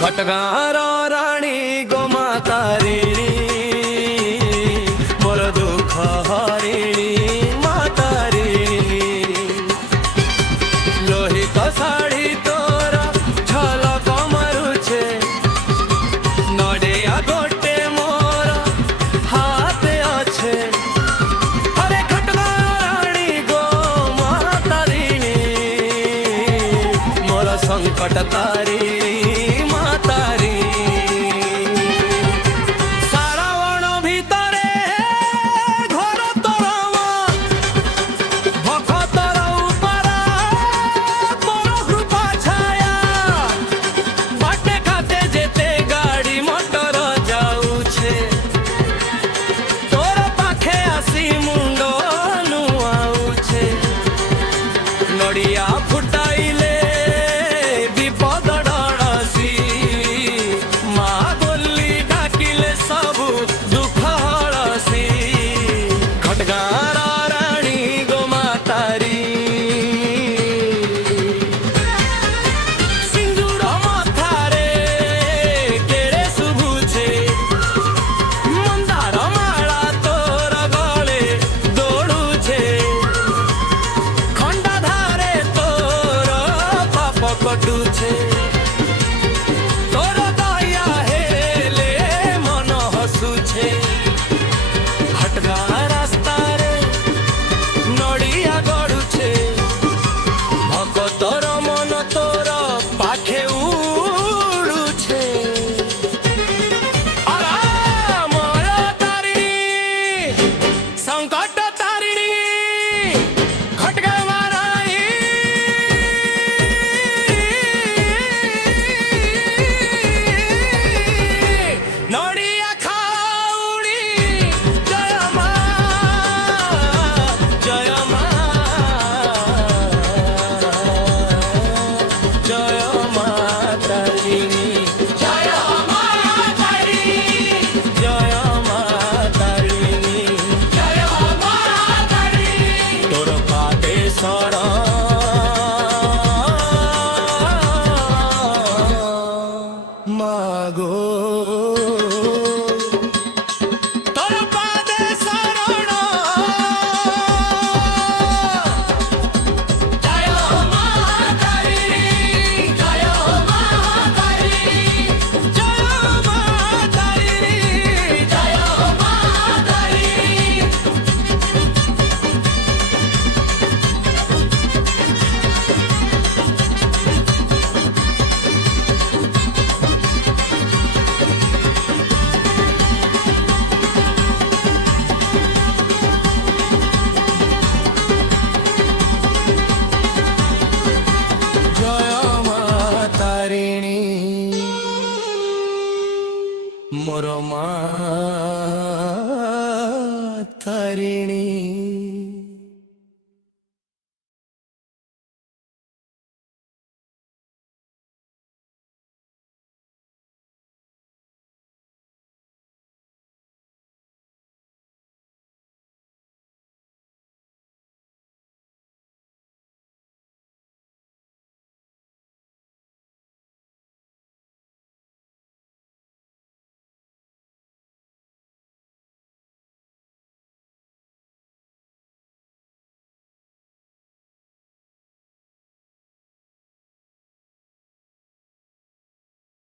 खटगार राणी गोमा तारिणी मोर दुख हरिणी मातारिणी लोहित साड़ी तोर झलक मारुछे नडिया गोटे मोर हाथ अच्छे अरे खटगार राणी गोमा तारिणी मोर संकट तारिणी नडिया फुटाइले विपद डरसी माँ बोली डाकिले सबु दुख हरसी खटगार राणी गोमा तारिणी सिंदूर मथारे केड़े शुभुछे मंदार माला तोर गले दौड़ुछे कटुछे तोर दया हेले मन हसुछे हटगा रास्ता रे नडिया गड़ुछे भगतर मन तोर पाखे उड़ुछे मोर तारिणी संकट तारिणी खटगा नडिया खाउड़ी जय माँ तारिणी जय माँ तारिणी जय माँ तारिणी जय माँ तारिणी तोर पादे शरण मागो मोर माँ तारिणी।